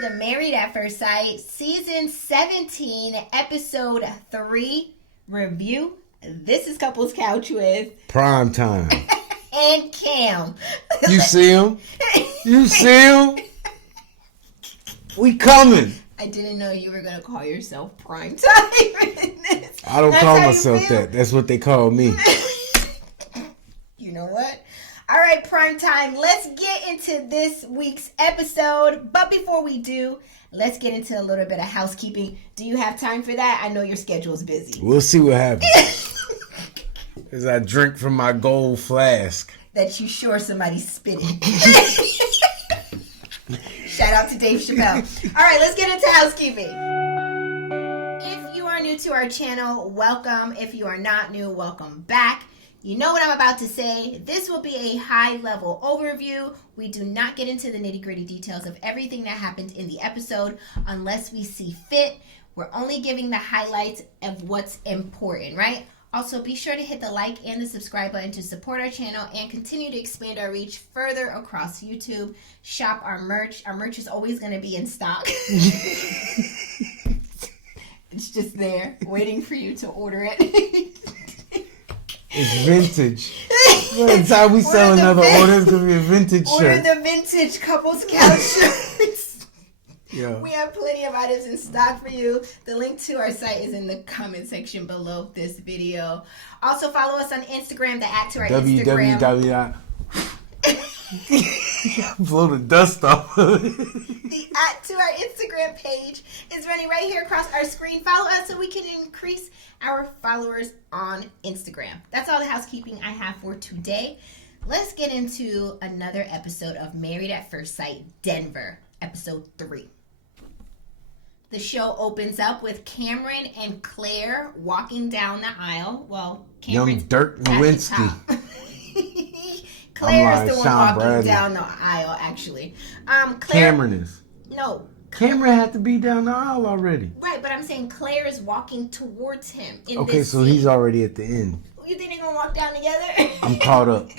to the Married at First Sight, Season 17, Episode 3 review. This is Couples Couch with Prime Time. And Cam. You see him? You see him? We coming. I didn't know you were going to call yourself Prime Time. I don't call myself that. That's what they call me. You know what? All right, Prime Time. Let's get into this week's episode. But before we do, let's get into a little bit of housekeeping. Do you have time for that? I know your schedule's busy. We'll see what happens. As I drink from my gold flask. That you sure somebody's spitting. Shout out to Dave Chappelle. All right, let's get into housekeeping. If you are new to our channel, welcome. If you are not new, welcome back. You know what I'm about to say. This will be a high-level overview. We do not get into the nitty-gritty details of everything that happened in the episode unless we see fit. We're only giving the highlights of what's important, right? Also, be sure to hit the like and the subscribe button to support our channel and continue to expand our reach further across YouTube. Shop our merch. Our merch is always going to be in stock. It's just there, waiting for you to order it. It's vintage. By the time we sell another order, it's going to be a vintage shirt. Order the vintage Couples Couch shirts. Yeah. We have plenty of items in stock for you. The link to our site is in the comment section below this video. Also, follow us on Instagram, the Instagram. Blow the dust off. The to our Instagram page is running right here across our screen. Follow us so we can increase our followers on Instagram. That's all the housekeeping I have for today. Let's get into another episode of Married at First Sight Denver, episode 3. The show opens up with Cameron and Claire walking down the aisle. Well, Cameron's Young Dirk Nowinski. Claire is the one Sean walking Bradley. Down the aisle, actually. Cameron is. No. Cameron had to be down the aisle already. Right, but I'm saying Claire is walking towards him. Okay, so he's already at the end. You think they're going to walk down together? I'm caught up.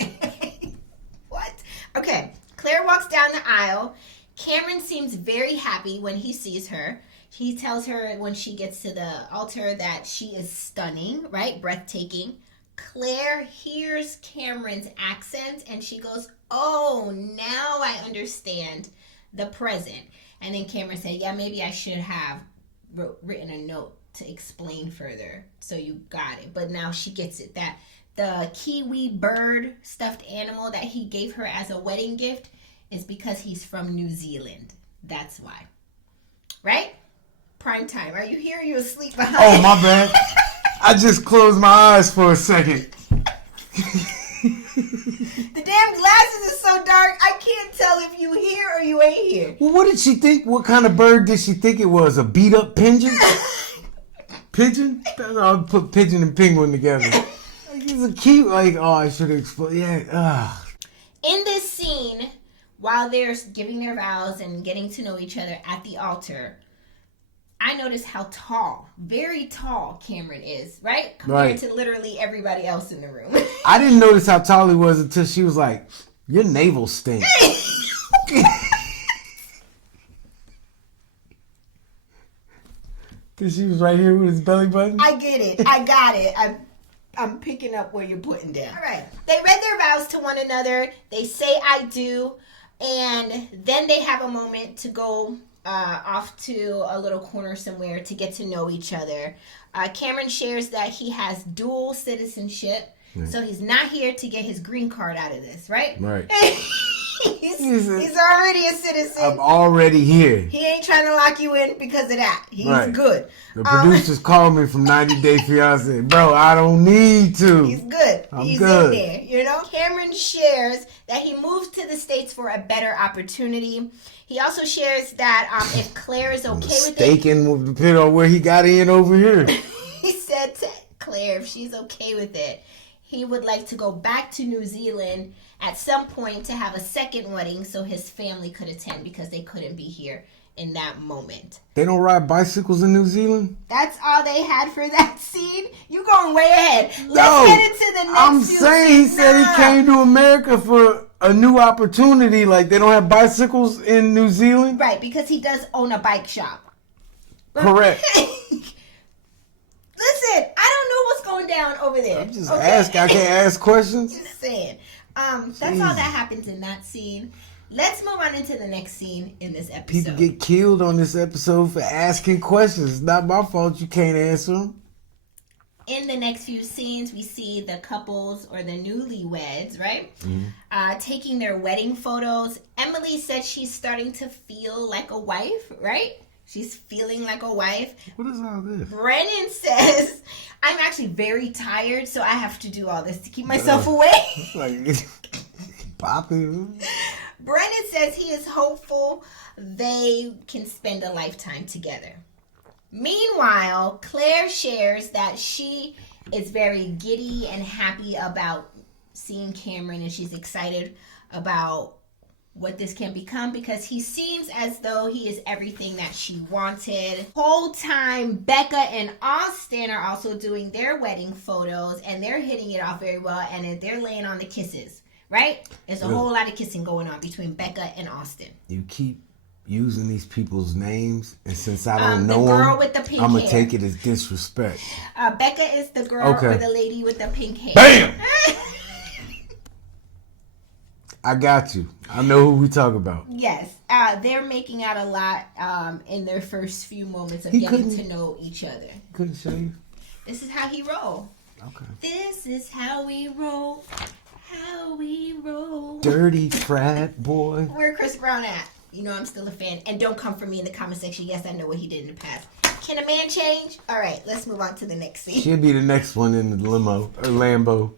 What? Okay, Claire walks down the aisle. Cameron seems very happy when he sees her. He tells her when she gets to the altar that she is stunning, right? Breathtaking. Claire hears Cameron's accent and she goes, "Oh, now I understand the present." And then Cameron said, "Yeah, maybe I should have written a note to explain further. So you got it." But now she gets it. That the kiwi bird stuffed animal that he gave her as a wedding gift is because he's from New Zealand. That's why. Right? Prime time. Are you here or are you asleep behind? Oh, my bad. I just closed my eyes for a second. The damn glasses are so dark, I can't tell if you here or you ain't here. Well, what did she think? What kind of bird did she think it was? A beat up pigeon? Pigeon? I'll put pigeon and penguin together. Like, it's a cute, like, oh, I should have explained. Yeah, In this scene, while they're giving their vows and getting to know each other at the altar, I noticed how tall, very tall Cameron is, right? Compared to literally everybody else in the room. I didn't notice how tall he was until she was like, "Your navel stinks." Because she was right here with his belly button. I get it. I got it. I'm picking up where you're putting down. All right. They read their vows to one another. They say "I do." And then they have a moment to go off to a little corner somewhere to get to know each other. Cameron shares that he has dual citizenship, so he's not here to get his green card out of this, right? Right. he's already a citizen. I'm already here. He ain't trying to lock you in because of that. He's good. The producers called me from 90 Day Fiance. Bro, I don't need to. He's good. He's in good. there, you know? Cameron shares that he moved to the States for a better opportunity. He also shares that if Claire is okay with it. Mistaken with the where he got in over here. He said to Claire, if she's okay with it, he would like to go back to New Zealand at some point to have a second wedding so his family could attend because they couldn't be here in that moment. They don't ride bicycles in New Zealand? That's all they had for that scene? You going way ahead. No, Let's get into the next I'm saying he said he came to America for a new opportunity. Like, they don't have bicycles in New Zealand? Right, because he does own a bike shop. Correct. Listen, I don't know what's going down over there. I'm just asking. I can't ask questions. Just saying. That's all that happens in that scene. Let's move on into the next scene in this episode. People get killed on this episode for asking questions. It's not my fault you can't answer them. In the next few scenes, we see the couples or the newlyweds, right? Mm-hmm. Taking their wedding photos. Emily said she's starting to feel like a wife, right? She's feeling like a wife. What is all this? Brennan says, I'm actually very tired, so I have to do all this to keep myself awake. Like, popping. Brennan says he is hopeful they can spend a lifetime together. Meanwhile, Claire shares that she is very giddy and happy about seeing Cameron, and she's excited about what this can become because he seems as though he is everything that she wanted. Whole time, Becca and Austin are also doing their wedding photos, and they're hitting it off very well, and they're laying on the kisses, right? There's a whole lot of kissing going on between Becca and Austin. You keep using these people's names, and since I don't know the girl them, with the pink I'm gonna hair. take it as disrespect. Becca is the girl or the lady with the pink hair. Bam! I got you. I know who we talk about. Yes. They're making out a lot in their first few moments of getting to know each other. Couldn't shave. This is how he roll. Okay. This is how we roll. How we roll. Dirty frat boy. Where Chris Brown at? You know I'm still a fan. And don't come for me in the comment section. Yes, I know what he did in the past. Can a man change? All right, let's move on to the next scene. She'll be the next one in the limo or Lambo.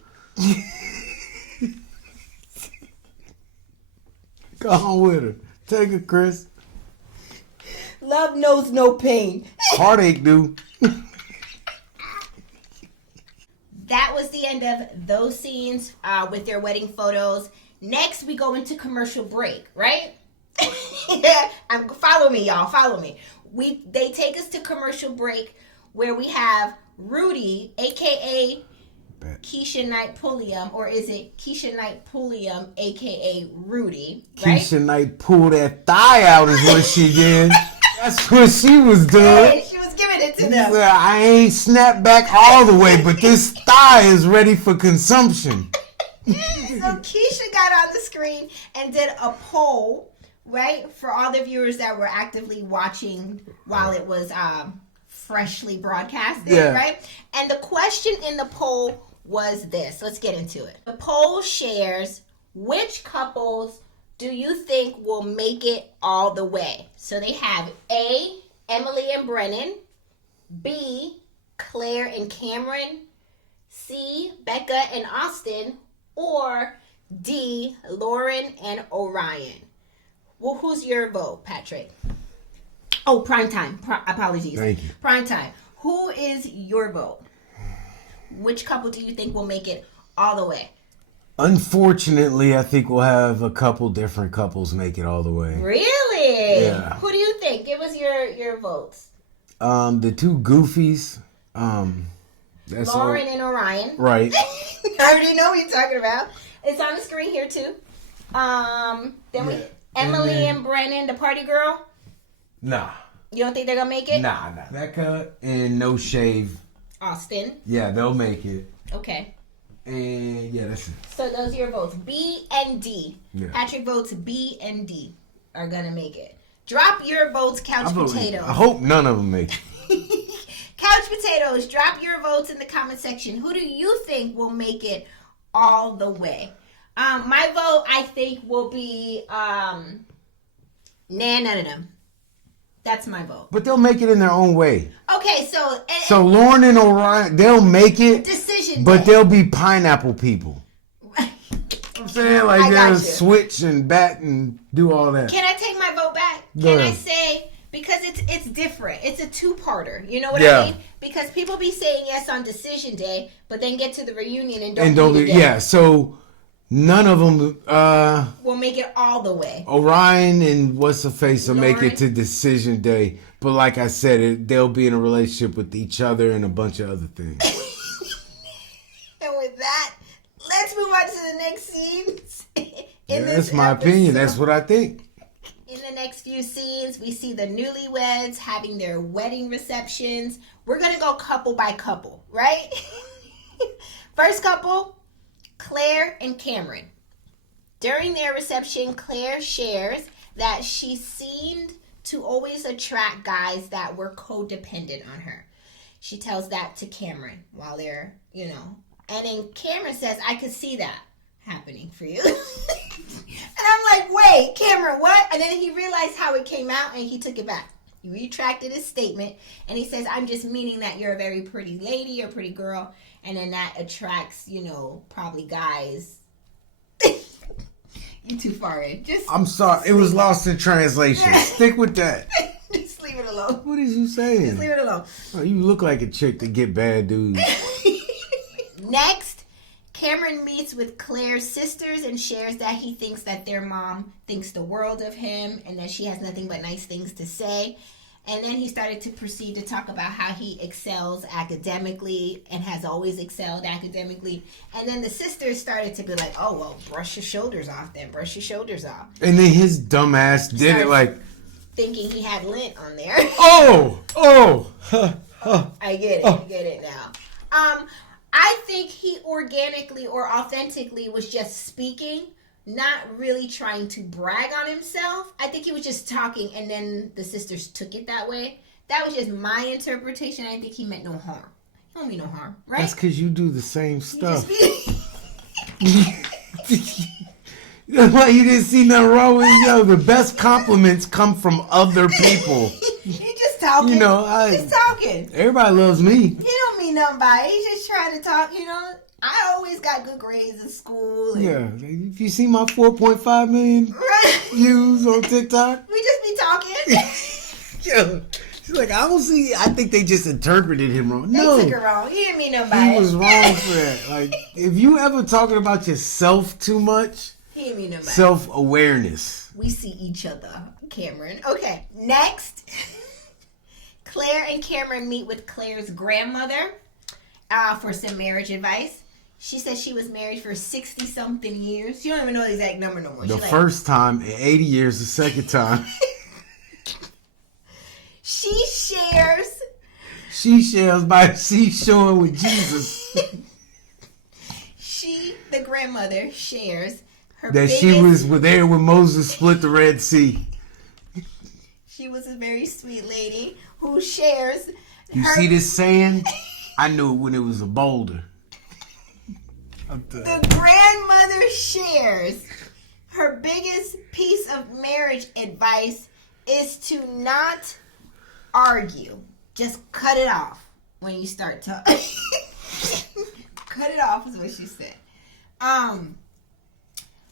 Go on with her. Take her, Chris. Love knows no pain. Heartache, dude. That was the end of those scenes with their wedding photos. Next, we go into commercial break, right? Follow me, y'all. Follow me. They take us to commercial break where we have Rudy, a.k.a. Keisha Knight Pulliam, or is it Keisha Knight Pulliam, a.k.a. Rudy, right? Keisha Knight pulled that thigh out is what she did. That's what she was doing. Hey, she was giving it to them. I ain't snapped back all the way, but this thigh is ready for consumption. So Keisha got on the screen and did a poll, right, for all the viewers that were actively watching while it was freshly broadcasted, right? And the question in the poll was this. Let's get into it. The poll shares, which couples do you think will make it all the way? So they have A, Emily and Brennan, B, Claire and Cameron, C, Becca and Austin, or D, Lauren and Orion. Well, who's your vote, Patrick? Oh, prime time. Apologies. Thank you. Prime time. Who is your vote? Which couple do you think will make it all the way? Unfortunately, I think we'll have a couple different couples make it all the way. Really? Yeah. Who do you think? Give us your votes. The two goofies. That's Lauren and Orion. Right. I already know what you're talking about. It's on the screen here too. Then Emily and Brennan, the party girl. Nah. You don't think they're gonna make it? Nah. Becca and No Shave. Austin. Yeah, they'll make it. Okay. And yeah, that's it. So those are your votes. B and D. Yeah. Patrick votes B and D are gonna make it. Drop your votes, Couch Potatoes. I hope none of them make it. Couch Potatoes, drop your votes in the comment section. Who do you think will make it all the way? My vote, I think, will be none of them. That's my vote. But they'll make it in their own way. Okay, so Lauren and Orion, they'll make it. Decision but day. they'll be pineapple people. I'm saying, like, they'll switch and bat and do all that. Can I take my vote back? Can I say, because it's different. It's a two-parter. You know what I mean? Because people be saying yes on decision day, but then get to the reunion and don't do it. Yeah, so none of them will make it all the way. Orion and what's-her-face will make it to decision day. But like I said, they'll be in a relationship with each other and a bunch of other things. And with that, let's move on to the next scene That's my opinion. That's what I think. In the next few scenes, we see the newlyweds having their wedding receptions. We're going to go couple by couple, right? First couple, Claire and Cameron. During their reception, Claire shares that she seemed to always attract guys that were codependent on her. She tells that to Cameron while they're, and then Cameron says, I could see that happening for you. And I'm like, wait, Cameron, what? And then he realized how it came out and he took it back. He retracted his statement and he says, I'm just meaning that you're a very pretty lady or pretty girl. And then that attracts, probably guys. You too far in. I'm sorry. It was lost in translation. Stick with that. Just leave it alone. What is you saying? Just leave it alone. Oh, you look like a chick that get bad dudes. Next, Cameron meets with Claire's sisters and shares that he thinks that their mom thinks the world of him and that she has nothing but nice things to say. And then he started to proceed to talk about how he excels academically and has always excelled academically. And then the sisters started to be like, oh, well, brush your shoulders off then. Brush your shoulders off. And then his dumb ass did it like... thinking he had lint on there. I get it. I get it now. I think he organically or authentically was just speaking, not really trying to brag on himself. I think he was just talking and then the sisters took it that way. That was just my interpretation. I think he meant no harm. He don't mean no harm, right? That's because you do the same stuff. That's why you didn't see nothing wrong with the best compliments come from other people. He just talking. Just talking. Everybody loves me. He don't mean nothing by it. He's just trying to talk, I always got good grades in school. Yeah. If you see my 4.5 million views on TikTok. We just be talking. Yeah. She's like, I think they just interpreted him wrong. They No. took it wrong. He didn't mean nothing by it. He was wrong for that. Like, if you ever talking about yourself too much, he didn't mean nothing by it. Self-awareness. We see each other, Cameron. Okay, next. Claire and Cameron meet with Claire's grandmother for some marriage advice. She says she was married for 60-something years. She don't even know the exact number no more. The first time in 80 years, the second time. She shares. She shares by the seashore with Jesus. The grandmother, shares her that she was there when Moses split the Red Sea. She was a very sweet lady who shares. You see this saying? I knew it when it was a boulder. The grandmother shares her biggest piece of marriage advice is to not argue. Just cut it off when you start talking. Cut it off is what she said.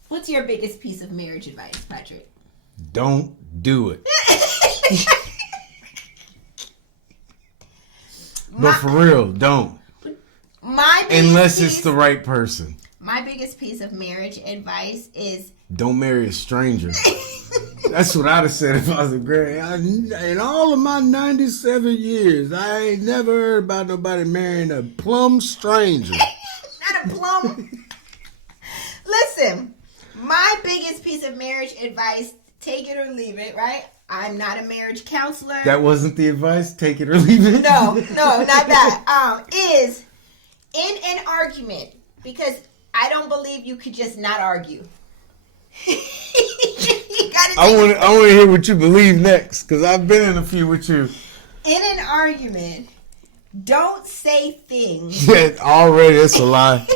What's your biggest piece of marriage advice, Patrick? Don't do it. But for real, don't. Unless it's the right person. My biggest piece of marriage advice is don't marry a stranger. That's what I'd have said if I was a grand. In all of my 97 years, I ain't never heard about nobody marrying a plumb stranger. Not a plum. Listen, my biggest piece of marriage advice, take it or leave it, right? I'm not a marriage counselor. That wasn't the advice? Take it or leave it? No, not that. Is in an argument, because I don't believe you could just not argue. I want to hear what you believe next, because I've been in a few with you. In an argument, don't say things. Yeah, already, that's a lie.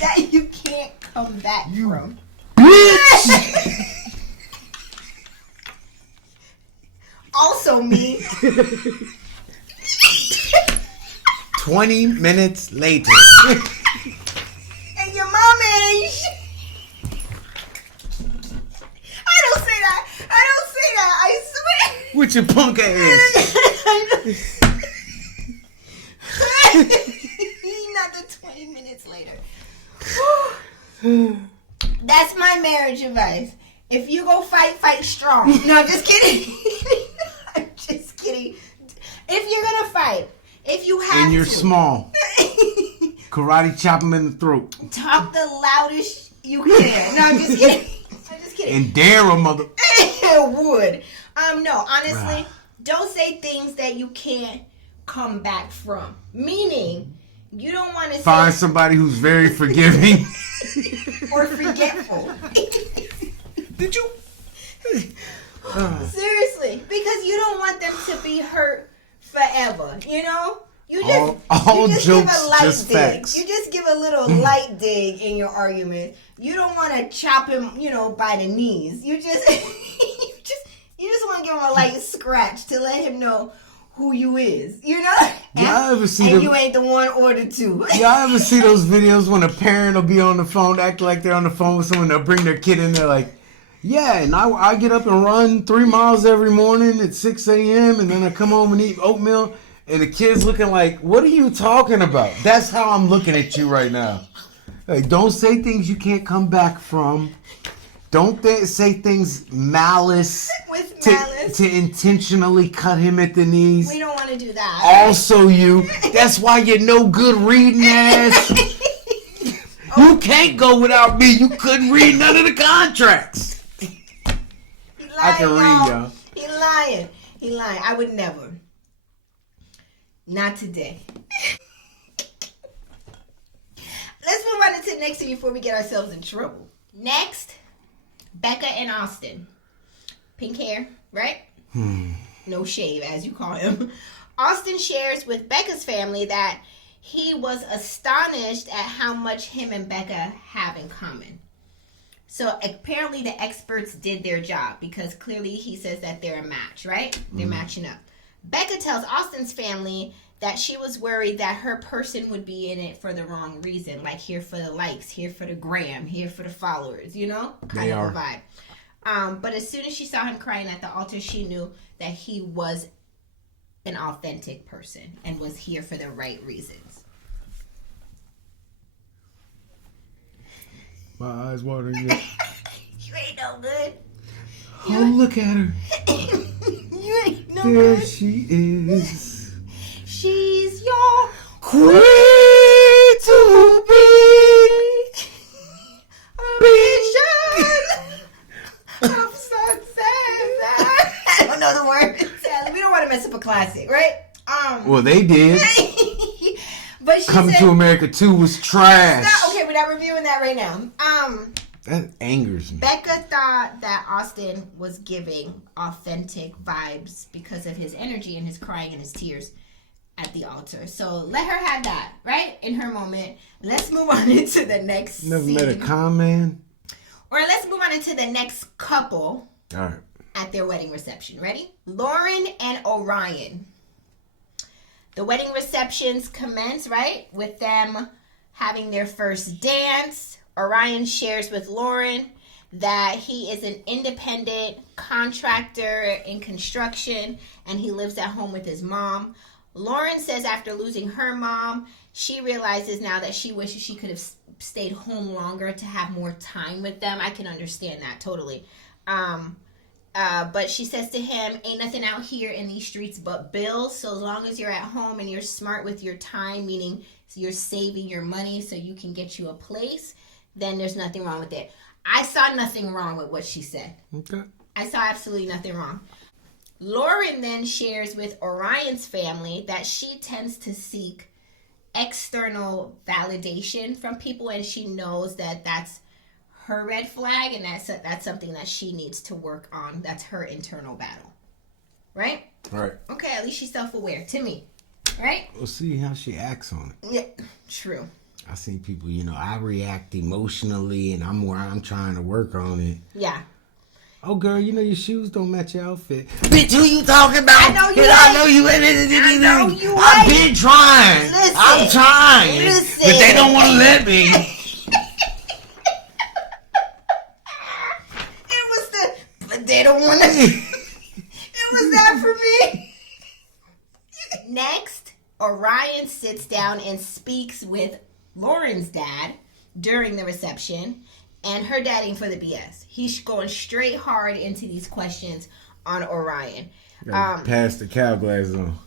That you can't come back from. Bitch! Also me. 20 minutes later. And your mama ain't I don't say that. I swear. With your punk ass. Not the 20 minutes later. That's my marriage advice. If you go fight strong. No, I'm just kidding. I'm just kidding. If you're gonna fight, if you have to. And you're small. Karate chop him in the throat. Talk the loudest You can. No, I'm just kidding. I'm just kidding. And dare a mother. Would. No, honestly, don't say things that you can't come back from. Meaning, you don't want to find somebody who's very forgiving or forgetful. Did you? Seriously, because you don't want them to be hurt forever. You know, you just all you just jokes, give a light just dig. facts. You just give a little light dig in your argument. You don't want to chop him, by the knees. You just you just want to give him a light scratch to let him know who you is. Y'all ever see and you ain't the one ordered to. Y'all ever see those videos when a parent will be on the phone, act like they're on the phone with someone, they'll bring their kid in there like, yeah, and I get up and run 3 miles every morning at 6 a.m. and then I come home and eat oatmeal, and the kid's looking like, what are you talking about? That's how I'm looking at you right now. Like, don't say things you can't come back from. Don't say things malice. With malice. To intentionally cut him at the knees. We don't want to do that. Also you. That's why you're no good reading ass. You can't go without me. You couldn't read none of the contracts. I can read, y'all. He lying. I would never. Not today. Let's move on to the next thing before we get ourselves in trouble. Next, Becca and Austin. Pink hair, right? No shave, as you call him. Austin shares with Becca's family that he was astonished at how much him and Becca have in common. So apparently the experts did their job because clearly he says that they're a match, right? They're matching up. Becca tells Austin's family that she was worried that her person would be in it for the wrong reason, like here for the likes, here for the gram, here for the followers, kind of a vibe. But as soon as she saw him crying at the altar, she knew that he was an authentic person and was here for the right reasons. My eyes watering. You ain't no good. Oh, look at her. You ain't no there good. She is. She's your queen to be. A vision of success. I don't know the words. We don't want to mess up a classic, right? Well, they did. But she Coming said, to America 2 was trash. Okay, we're not reviewing that right now. That angers me. Becca thought that Austin was giving authentic vibes because of his energy and his crying and his tears at the altar. So let her have that, right? In her moment. Let's move on into the next Never scene. met a con man. Or let's move on into the next couple. All right. At their wedding reception. Ready? Lauren and Orion. The wedding receptions commence, right? With them having their first dance. Orion shares with Lauren that he is an independent contractor in construction and he lives at home with his mom. Lauren says after losing her mom, she realizes now that she wishes she could have stayed home longer to have more time with them. I can understand that totally. But she says to him, ain't nothing out here in these streets but bills. So as long as you're at home and you're smart with your time, meaning you're saving your money so you can get you a place, then there's nothing wrong with it. I saw nothing wrong with what she said. Okay. I saw absolutely nothing wrong. Lauren then shares with Orion's family that she tends to seek external validation from people, and she knows that that's her red flag, and that's something that she needs to work on. That's her internal battle. Right? Right. Okay, at least she's self-aware. To me. Right? We'll see how she acts on it. Yeah, true. I see people, I react emotionally and I'm trying to work on it. Yeah. Oh, girl, your shoes don't match your outfit. Bitch, who you talking about? I know you I ain't. know you ain't. I know you I've ain't. been trying. Listen. I'm trying. Listen. But they don't want to let me. But they don't want to. It was that for me. Next, Orion sits down and speaks with Lauren's dad during the reception, and her dad ain't for the BS. He's going straight hard into these questions on Orion. Pass the cow glasses on.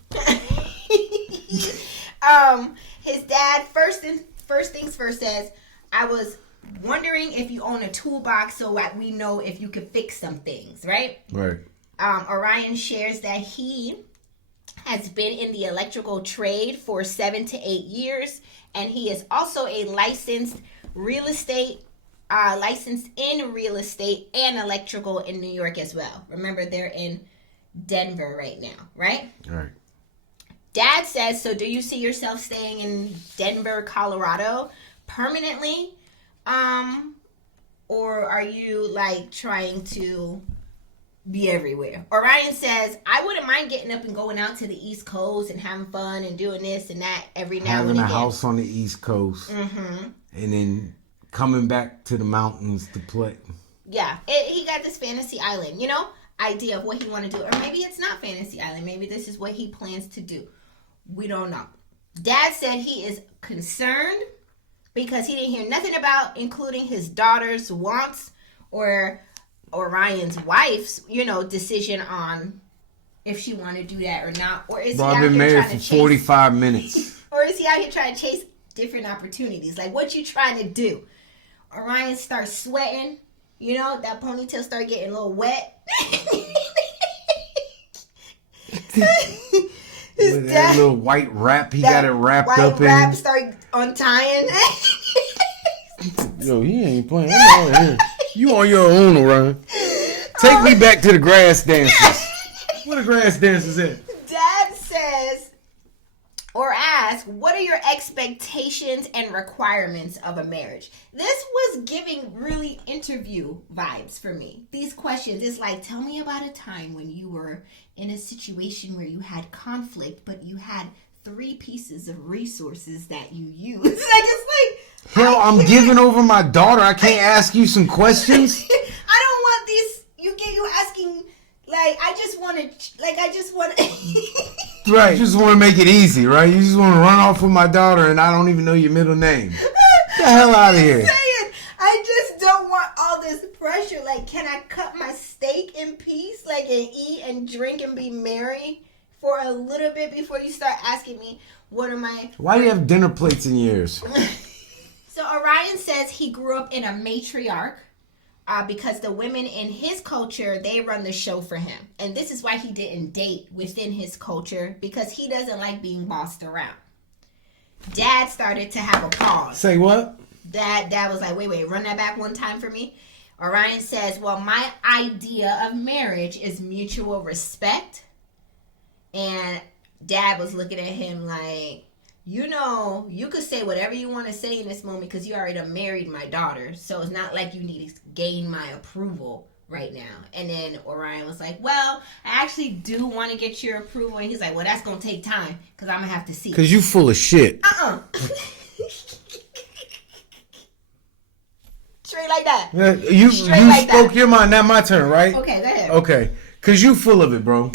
His dad first things first says, I was wondering if you own a toolbox so that we know if you could fix some things, right? Right. Orion shares that he has been in the electrical trade for 7 to 8 years, and he is also a licensed in real estate and electrical in New York as well. Remember, they're in Denver right now, right? Right. Dad says, so do you see yourself staying in Denver, Colorado permanently? Or are you like trying to be everywhere? Orion says, I wouldn't mind getting up and going out to the East Coast and having fun and doing this and that every now and again. Having a house on the East Coast. Mm-hmm. And then coming back to the mountains to play. Yeah, he got this fantasy island, idea of what he want to do. Or maybe it's not fantasy island. Maybe this is what he plans to do. We don't know. Dad said he is concerned because he didn't hear nothing about including his daughter's wants or Orion's wife's, decision on if she want to do that or not. Or is he out been here married trying for to 45 minutes. Or is he out here trying to chase different opportunities? Like, what you trying to do? Orion starts sweating. That ponytail start getting a little wet. With that little white wrap, he got it wrapped up in. White wrap start untying. Yo, he ain't playing. I'm out here. You on your own, Orion. Take me back to the grass dances. Where the grass dancers at? Dad says, or asks, what are your expectations and requirements of a marriage? This was giving really interview vibes for me. These questions, it's like, tell me about a time when you were in a situation where you had conflict, but you had 3 pieces of resources that you used. It's like, hell, I'm giving over my daughter. I can't ask you some questions. I don't want these. You asking. I just want to. Right. You just want to make it easy, right? You just want to run off with my daughter, and I don't even know your middle name. Get the hell out of here. I just don't want all this pressure. Like, can I cut my steak in peace, and eat and drink and be merry for a little bit before you start asking me what are my... Why do you have dinner plates in your ears? So Orion says he grew up in a matriarch because the women in his culture, they run the show for him. And this is why he didn't date within his culture, because he doesn't like being bossed around. Dad started to have a pause. Say what? Dad was like, wait, run that back one time for me. Orion says, well, my idea of marriage is mutual respect. And Dad was looking at him like, you could say whatever you want to say in this moment because you already married my daughter. So it's not like you need to gain my approval right now. And then Orion was like, well, I actually do want to get your approval. And he's like, well, that's going to take time because I'm going to have to see. Because you full of shit. Straight like that. Yeah, you spoke your mind. Now my turn, right? Okay, go ahead. Okay. Because you full of it, bro.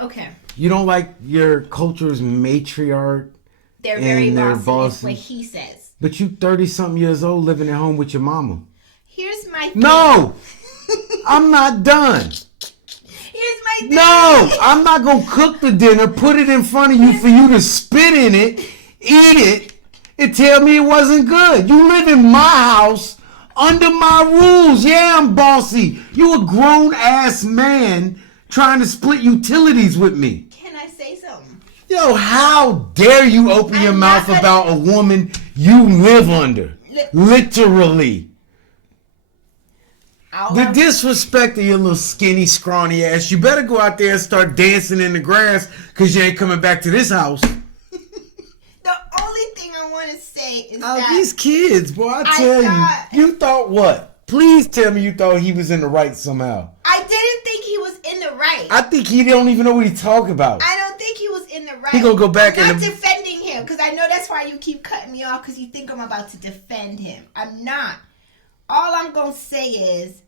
Okay. You don't like your culture's matriarch. They're very bossy. That's what he says. But you 30-something years old living at home with your mama. Here's my thing. No! I'm not done. Here's my thing. No! I'm not going to cook the dinner, put it in front of you for you to spit in it, eat it, and tell me it wasn't good. You live in my house under my rules. Yeah, I'm bossy. You a grown-ass man trying to split utilities with me. Can I say something? Yo, how dare you open your mouth about a woman you live under? Literally. The disrespect of your little skinny, scrawny ass. You better go out there and start dancing in the grass because you ain't coming back to this house. The only thing I want to say is that... these kids, boy, I tell you thought what? Please tell me you thought he was in the right somehow. I didn't think he was in the right. I think he don't even know what he's talking about. I don't think he was in the right. He gonna go back I'm not defending him because I know that's why you keep cutting me off because you think I'm about to defend him. I'm not. All I'm gonna say is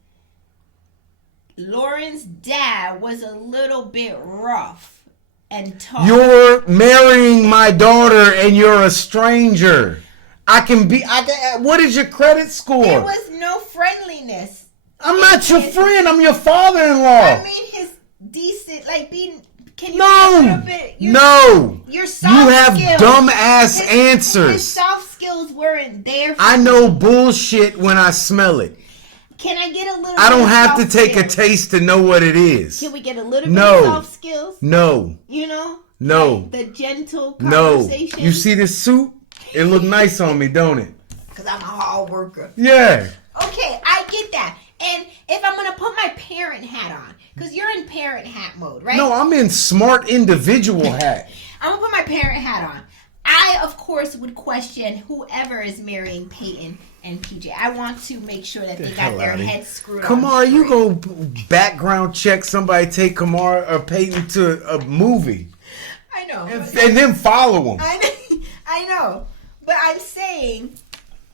Lauren's dad was a little bit rough and tough. You're marrying my daughter and you're a stranger. What is your credit score? There was no friendliness. I'm not your friend. I'm your father-in-law. I mean, his decent, being Can you be a little bit? No. Your soft You have skills, dumb-ass answers. His soft skills weren't there for I know bullshit when I smell it. Can I get a little I don't bit of have to soft take skills? a taste to know what it is. Can we get a little bit of soft skills? No. You know? No. Like the gentle conversation? No. You see this suit? It look nice on me, don't it? Because I'm a hard worker. Yeah. Okay, I get that. And if I'm going to put my parent hat on, because you're in parent hat mode, right? No, I'm in smart individual hat. I'm going to put my parent hat on. I, of course, would question whoever is marrying Peyton and PJ. I want to make sure that they got their heads screwed on. Kamara, you go background check somebody take Kamara or Peyton to a movie. I know. And then follow them. I know. But I'm saying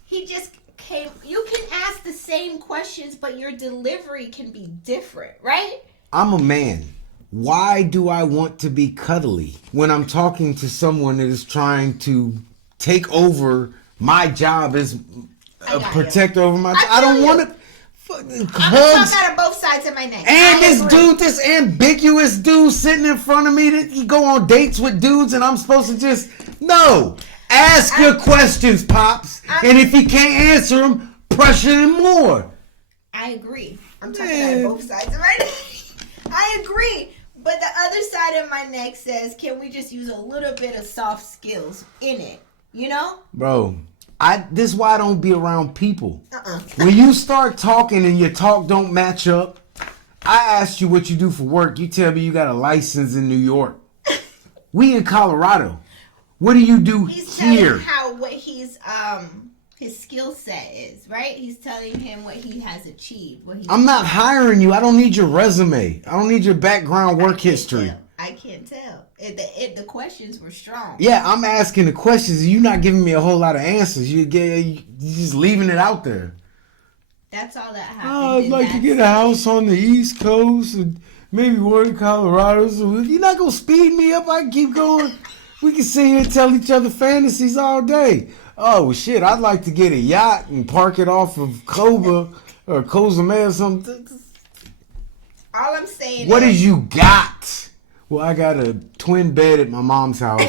he just came. You can ask the same questions, but your delivery can be different, right? I'm a man. Why do I want to be cuddly when I'm talking to someone that is trying to take over my job as a protector over my job? I don't want to. I'm talking out of both sides of my neck. And this ambiguous dude sitting in front of me that you go on dates with dudes and I'm supposed to just, no. Ask your questions, Pops. And if he can't answer them, pressure him more. I agree. I'm talking out of both sides of my neck. I agree. But the other side of my neck says, can we just use a little bit of soft skills in it? You know? Bro, this is why I don't be around people. When you start talking and your talk don't match up, I asked you what you do for work. You tell me you got a license in New York. We in Colorado. What do you do He's here? telling what his skill set is, right? He's telling him what he has achieved. I'm not hiring you. I don't need your resume. I don't need your background work history. I can't tell. The questions were strong. Yeah, I'm asking the questions. You're not giving me a whole lot of answers. You're just leaving it out there. That's all that happened. Oh, I'd like to get a house on the East Coast and maybe one in Colorado. So you're not going to speed me up. I can keep going. We can sit here and tell each other fantasies all day. Oh, shit, I'd like to get a yacht and park it off of Koba or Cozumel or something. All I'm saying What is you got? Well, I got a twin bed at my mom's house,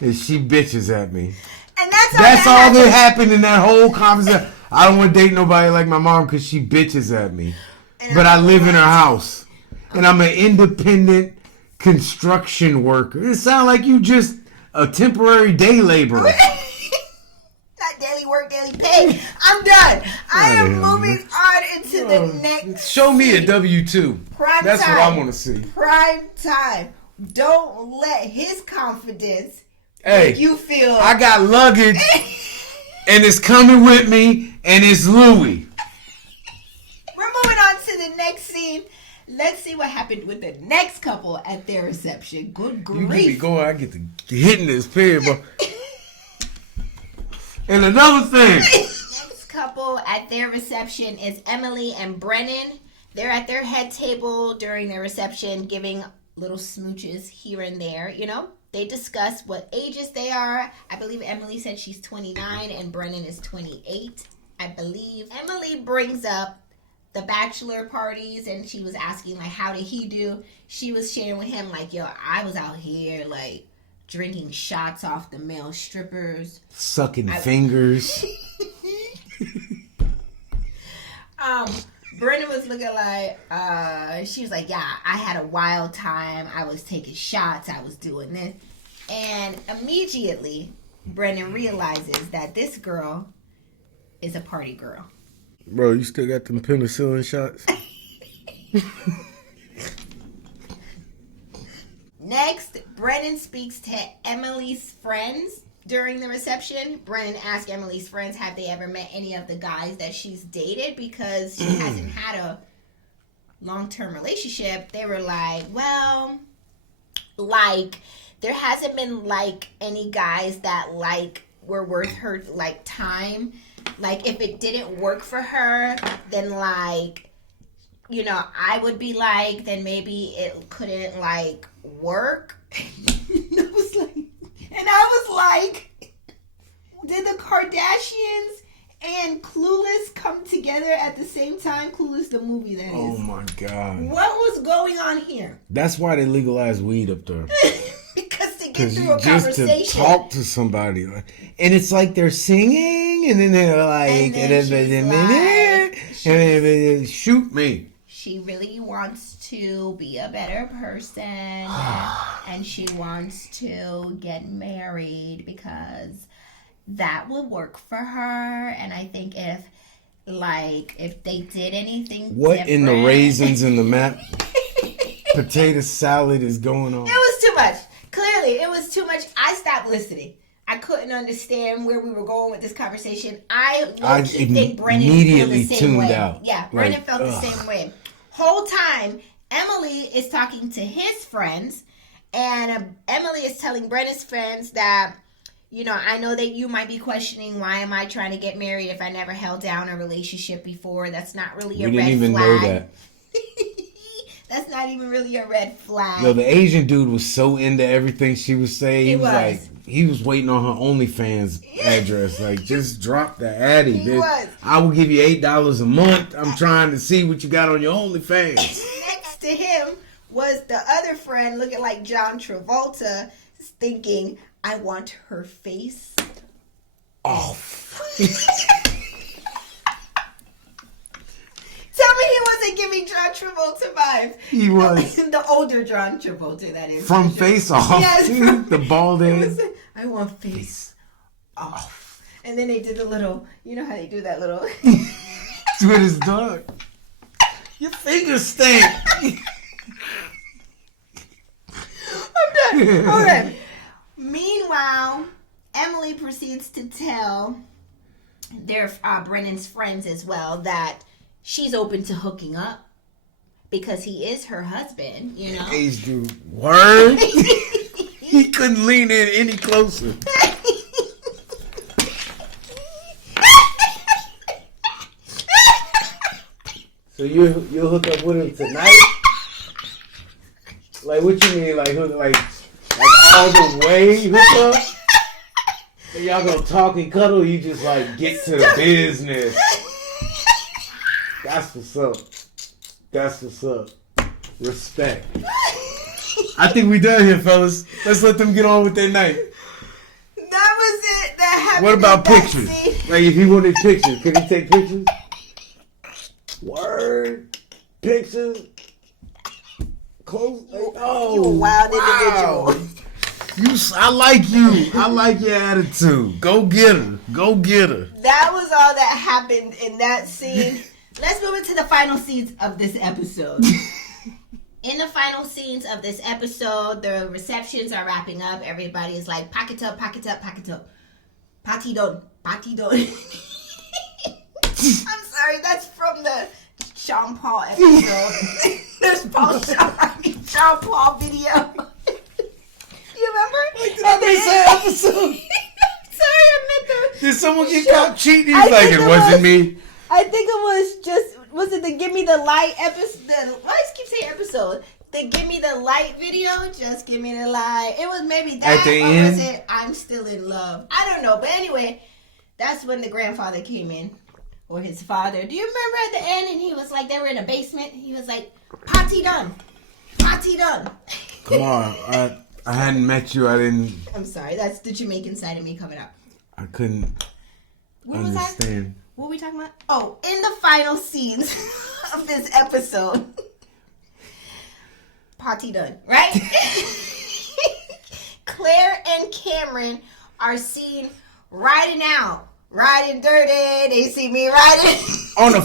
and she bitches at me. And that's all that happened in that whole conversation. I don't want to date nobody like my mom because she bitches at me. But I live in her house. And I'm an independent construction worker. It sounds like you just a temporary day laborer. Not daily work, daily pay. I'm done. I am moving on into the next. Show me a W-2. That's what I want to see. Prime time. Don't let his confidence make you feel. I got luggage, and it's coming with me, and it's Louis. We're moving on to the next scene. Let's see what happened with the next couple at their reception. Good grief. You get me going, I get to hitting this period, but. And another thing. Next couple at their reception is Emily and Brennan. They're at their head table during their reception, giving little smooches here and there. You know, they discuss what ages they are. I believe Emily said she's 29 and Brennan is 28. I believe Emily brings up the bachelor parties and she was asking, like, how did he do? She was sharing with him, like, yo, I was out here, like, drinking shots off the male strippers. Sucking fingers. Brennan was looking like, she was like, yeah, I had a wild time. I was taking shots. I was doing this. And immediately, Brennan realizes that this girl is a party girl. Bro, you still got them penicillin shots? Next, Brennan speaks to Emily's friends during the reception. Brennan asked Emily's friends, have they ever met any of the guys that she's dated? Because she hasn't had a long-term relationship. They were like, well, like, there hasn't been, like, any guys that, like, were worth her, like, time. Like, if it didn't work for her, then, like, you know, I would be like, then maybe it couldn't, like, work. And I was like, did the Kardashians and Clueless come together at the same time. Clueless, the movie, that is. Oh my God. What was going on here? That's why they legalized weed up there. Because to get through a just conversation. to talk to somebody. And it's like they're singing, and then they're like, and then shoot me. She really wants to be a better person, and she wants to get married because that will work for her. And I think if they did anything what in the raisins in the map potato salad is going on? It was too much. Clearly, it was too much. I stopped listening. I couldn't understand where we were going with this conversation. I think Brennan immediately felt the same tuned way. out. Yeah, Brennan felt the same way. Whole time, Emily is talking to his friends, and Emily is telling Brennan's friends that, you know, I know that you might be questioning, why am I trying to get married if I never held down a relationship before? That's not really a red flag. We didn't even know that. That's not even really a red flag. No, the Asian dude was so into everything she was saying. He was waiting on her OnlyFans address. Like, just drop the addy. He was. I will give you $8 a month. I'm trying to see what you got on your OnlyFans. Next to him was the other friend looking like John Travolta, thinking, I want her face off. Tell me he wasn't giving John Travolta vibes. He was. The older John Travolta, that is. From Face Off. Yes. The bald head. I want face off. And then they did the little, you know how they do that little. With his dog. Your fingers stink. I'm done. Okay. Meanwhile, Emily proceeds to tell their Brennan's friends as well that she's open to hooking up because he is her husband, you know. Age dude. Word? He couldn't lean in any closer. So you'll hook up with him tonight? Like, what you mean? Like all the way hook up? And y'all gonna talk and cuddle? You just like get to the business. That's what's up. That's what's up. Respect. I think we done here, fellas. Let's let them get on with their night. That was it. That happened. What about pictures? Like, if he wanted pictures, could he take pictures? Word. Pictures. Close. Oh, you a wild individual. I like you. I like your attitude. Go get her. Go get her. That was all that happened in that scene. Let's move into the final scenes of this episode. In the final scenes of this episode, the receptions are wrapping up. Everybody is like, pack it up, pack it up, pack it up. Party done, party done. I'm sorry, that's from the Sean Paul episode. There's Sean Paul video. You remember? Did I miss that episode? Sorry, I meant the... Did someone get caught cheating? He's like, it wasn't me. I think it was just... Was it the Give Me the Light episode? Why I keep saying episode? The Give Me the Light video? Just give me the light. It was maybe that. At the or end? Was it I'm Still in Love? I don't know. But anyway, that's when the grandfather came in. Or his father. Do you remember at the end? And he was like, they were in a basement. He was like, party done. Party done. Come on. I hadn't met you. I didn't... I'm sorry. That's the Jamaican side of me coming out. I couldn't understand. What were we talking about? Oh, in the final scenes of this episode. Party done, right? Claire and Cameron are seen riding out. Riding dirty. They see me riding on a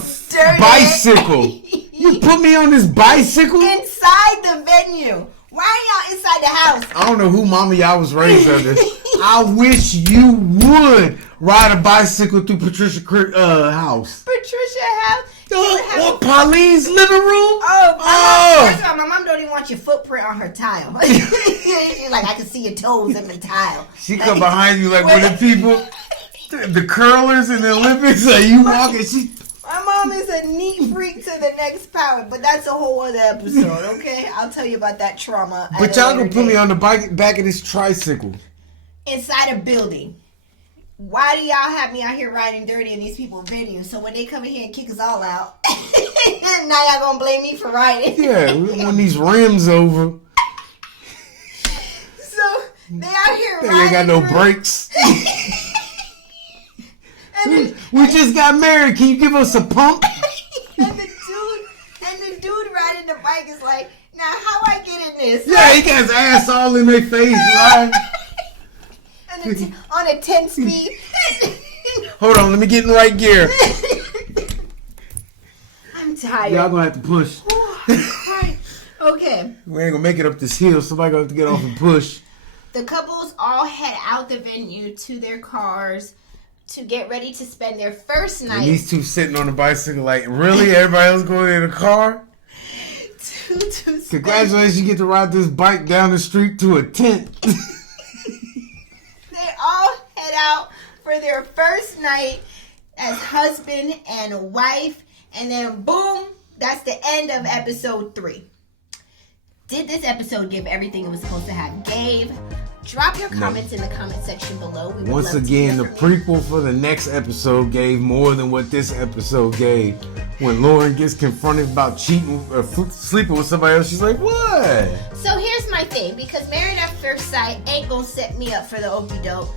bicycle. You put me on this bicycle? Inside the venue. Why are y'all inside the house? I don't know who mama y'all was raised under. I wish you would ride a bicycle through Patricia house. Patricia house? What, Pauline's living room? First of all, my mom don't even want your footprint on her tile. She's like, I can see your toes in the tile. She come behind you like one of the people, the curlers in the Olympics. Like you walking, my mom is a neat freak to the next power, but that's a whole other episode, okay? I'll tell you about that trauma. But y'all gonna put me on the back of this tricycle. Inside a building. why do y'all have me out here riding dirty in these people's venues? So when they come in here and kick us all out, now y'all gonna blame me for riding. Yeah, we want these rims over. So they out here They riding. ain't got no around. brakes. And We just got married. Can you give us a pump? the dude riding the bike is like, now how I get in this? Yeah, he got his ass all in their face, right? On a 10 speed. Hold on, let me get in the right gear. I'm tired. Y'all gonna have to push. Okay. We ain't gonna make it up this hill. Somebody gonna have to get off and push. The couples all head out the venue to their cars to get ready to spend their first night. And these two sitting on the bicycle like, really? Everybody else going in a car? Congratulations, you get to ride this bike down the street to a tent. They all head out for their first night as husband and wife. And then boom, that's the end of episode 3. Did this episode give everything it was supposed to have? Gave? Drop your comments in the comment section below. We would Once love to again, hear the from you. prequel for the next episode gave more than what this episode gave. When Lauren gets confronted about cheating or sleeping with somebody else, she's like, what? So here's my thing, because Married at First Sight ain't gonna set me up for the okie doke.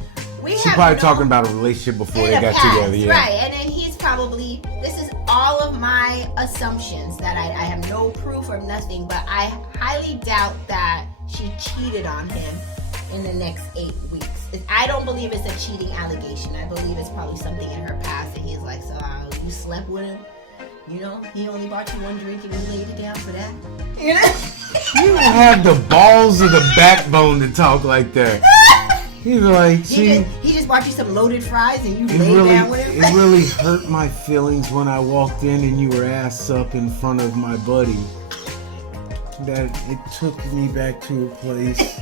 She's probably talking about a relationship before they got together, yeah. Right, and then he's probably, this is all of my assumptions that I have no proof or nothing, but I highly doubt that she cheated on him in the next 8 weeks. I don't believe it's a cheating allegation. I believe it's probably something in her past, and he's like, so you slept with him? You know, he only bought you one drink and you laid it down for that? You know? You don't have the balls or the backbone to talk like that. He's like, He just bought you some loaded fries and you laid down with him? It really hurt my feelings when I walked in and you were ass up in front of my buddy. That it took me back to a place.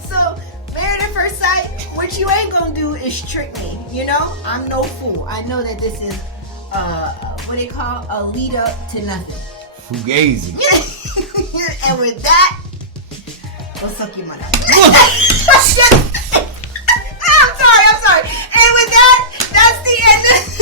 So, Married at First Sight, what you ain't gonna do is trick me. You know, I'm no fool. I know that this is what they call a lead up to nothing. Fugazi. And with that, go suck your mother. I'm sorry. And with that, that's the end of